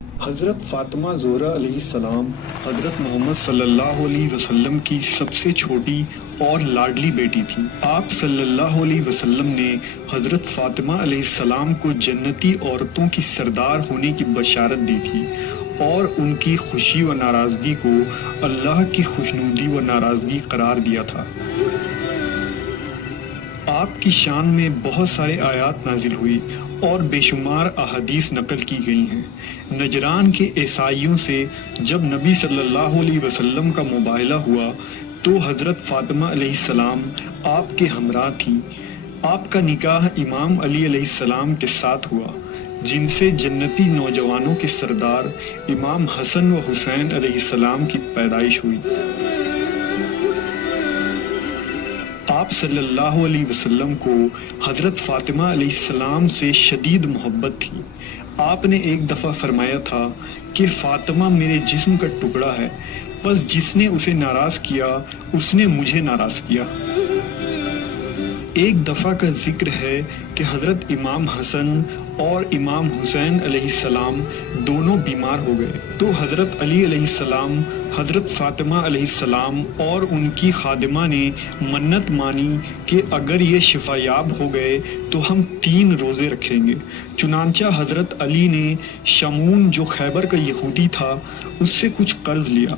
حضرت فاطمہ زہرا علیہ السلام حضرت محمد صلی اللہ علیہ وسلم کی سب سے چھوٹی اور لاڈلی بیٹی تھی۔ آپ صلی اللہ علیہ وسلم نے حضرت فاطمہ علیہ السلام کو جنتی عورتوں کی سردار ہونے کی بشارت دی تھی اور ان کی خوشی و ناراضگی کو اللہ کی خوشنودی و ناراضگی قرار دیا تھا۔ آپ کی شان میں بہت سارے آیات نازل ہوئی اور بے شمار احادیث نقل کی گئی ہیں۔ نجران کے عیسائیوں سے جب نبی صلی اللہ علیہ وسلم کا مباہلہ ہوا تو حضرت فاطمہ علیہ السلام آپ کے ہمراہ تھیں۔ آپ کا نکاح امام علی علیہ السلام کے ساتھ ہوا، جن سے جنتی نوجوانوں کے سردار امام حسن و حسین علیہ السلام کی پیدائش ہوئی۔ آپ صلی اللہ علیہ وسلم کو حضرت فاطمہ علیہ السلام سے شدید محبت تھی۔ آپ نے ایک دفعہ فرمایا تھا کہ فاطمہ میرے جسم کا ٹکڑا ہے، بس جس نے اسے ناراض کیا اس نے مجھے ناراض کیا۔ ایک دفعہ کا ذکر ہے کہ حضرت امام حسن اور امام حسین علیہ السلام دونوں بیمار ہو گئے تو حضرت علی علیہ السلام، حضرت فاطمہ علیہ السلام اور ان کی خادمہ نے منت مانی کہ اگر یہ شفا یاب ہو گئے تو ہم 3 روزے رکھیں گے۔ چنانچہ حضرت علی نے شمون جو خیبر کا یہودی تھا اس سے کچھ قرض لیا۔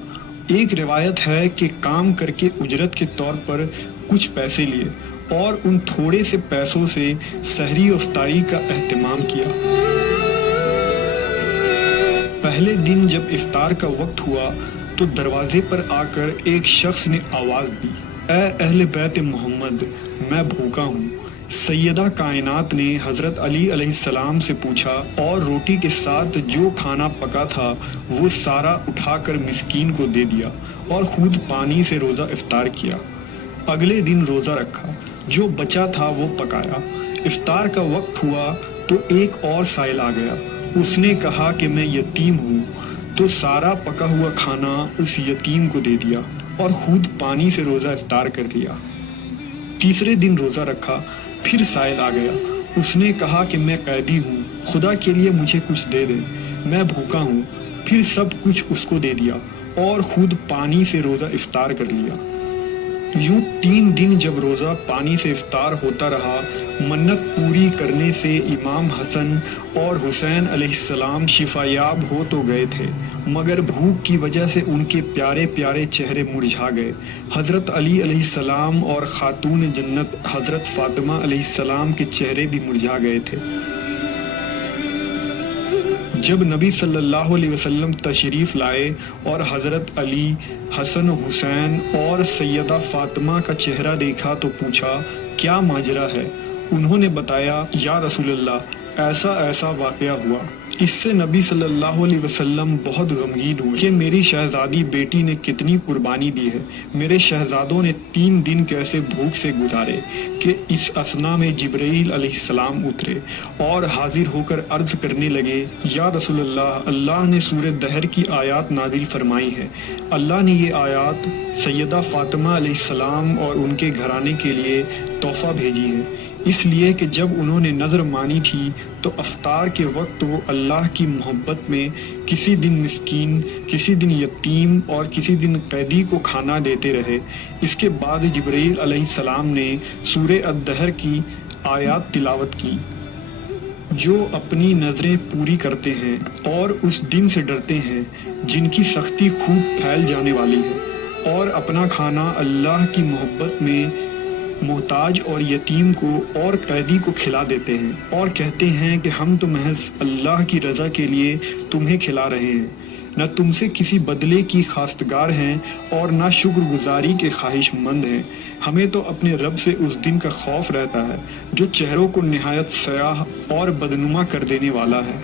ایک روایت ہے کہ کام کر کے اجرت کے طور پر کچھ پیسے لیے اور ان تھوڑے سے پیسوں سے سحری و افطاری کا اہتمام کیا۔ پہلے دن جب افطار کا وقت ہوا تو دروازے پر آ کر ایک شخص نے آواز دی، اے اہل بیت محمد، میں بھوکا ہوں۔ سیدہ کائنات نے حضرت علی علیہ السلام سے پوچھا اور روٹی کے ساتھ جو کھانا پکا تھا وہ سارا اٹھا کر مسکین کو دے دیا اور خود پانی سے روزہ افطار کیا۔ اگلے دن روزہ رکھا، جو بچا تھا وہ پکایا۔ افطار کا وقت ہوا تو ایک اور سائل آ گیا، اس نے کہا کہ میں یتیم ہوں، تو سارا پکا ہوا کھانا اس یتیم کو دے دیا اور خود پانی سے روزہ افطار کر لیا۔ تیسرے دن روزہ رکھا، پھر سائل آ گیا، اس نے کہا کہ میں قیدی ہوں، خدا کے لیے مجھے کچھ دے دے، میں بھوکا ہوں، پھر سب کچھ اس کو دے دیا اور خود پانی سے روزہ افطار کر لیا۔ یوں 3 دن جب روزہ پانی سے افطار ہوتا رہا، منت پوری کرنے سے امام حسن اور حسین علیہ السلام شفا یاب ہو تو گئے تھے، مگر بھوک کی وجہ سے ان کے پیارے پیارے چہرے مرجھا گئے۔ حضرت علی علیہ السلام اور خاتون جنت حضرت فاطمہ علیہ السلام کے چہرے بھی مرجھا گئے تھے۔ جب نبی صلی اللہ علیہ وسلم تشریف لائے اور حضرت علی، حسن و حسین اور سیدہ فاطمہ کا چہرہ دیکھا تو پوچھا، کیا ماجرا ہے؟ انہوں نے بتایا، یا رسول اللہ، ایسا ایسا واقعہ ہوا۔ اس سے نبی صلی اللہ علیہ وسلم بہت غمگین ہوئے کہ میری شہزادی بیٹی نے کتنی قربانی دی ہے، میرے شہزادوں نے 3 دن کیسے بھوک سے گزارے کہ اس اثنا میں جبرائیل علیہ السلام اترے اور حاضر ہو کر عرض کرنے لگے، یا رسول اللہ، اللہ نے سورہ دہر کی آیات نازل فرمائی ہے۔ اللہ نے یہ آیات سیدہ فاطمہ علیہ السلام اور ان کے گھرانے کے لیے تحفہ بھیجی ہے، اس لیے کہ جب انہوں نے نظر مانی تھی تو افطار کے وقت وہ اللہ کی محبت میں کسی دن مسکین، کسی دن یتیم اور کسی دن قیدی کو کھانا دیتے رہے۔ اس کے بعد جبرائیل علیہ السلام نے سورہ الدہر کی آیات تلاوت کی، جو اپنی نظریں پوری کرتے ہیں اور اس دن سے ڈرتے ہیں جن کی سختی خوب پھیل جانے والی ہے، اور اپنا کھانا اللہ کی محبت میں محتاج اور یتیم کو اور قیدی کو کھلا دیتے ہیں اور کہتے ہیں کہ ہم تو محض اللہ کی رضا کے لیے تمہیں کھلا رہے ہیں، نہ تم سے کسی بدلے کی خواستگار ہیں اور نہ شکر گزاری کے خواہش مند ہیں۔ ہمیں تو اپنے رب سے اس دن کا خوف رہتا ہے جو چہروں کو نہایت سیاہ اور بدنما کر دینے والا ہے۔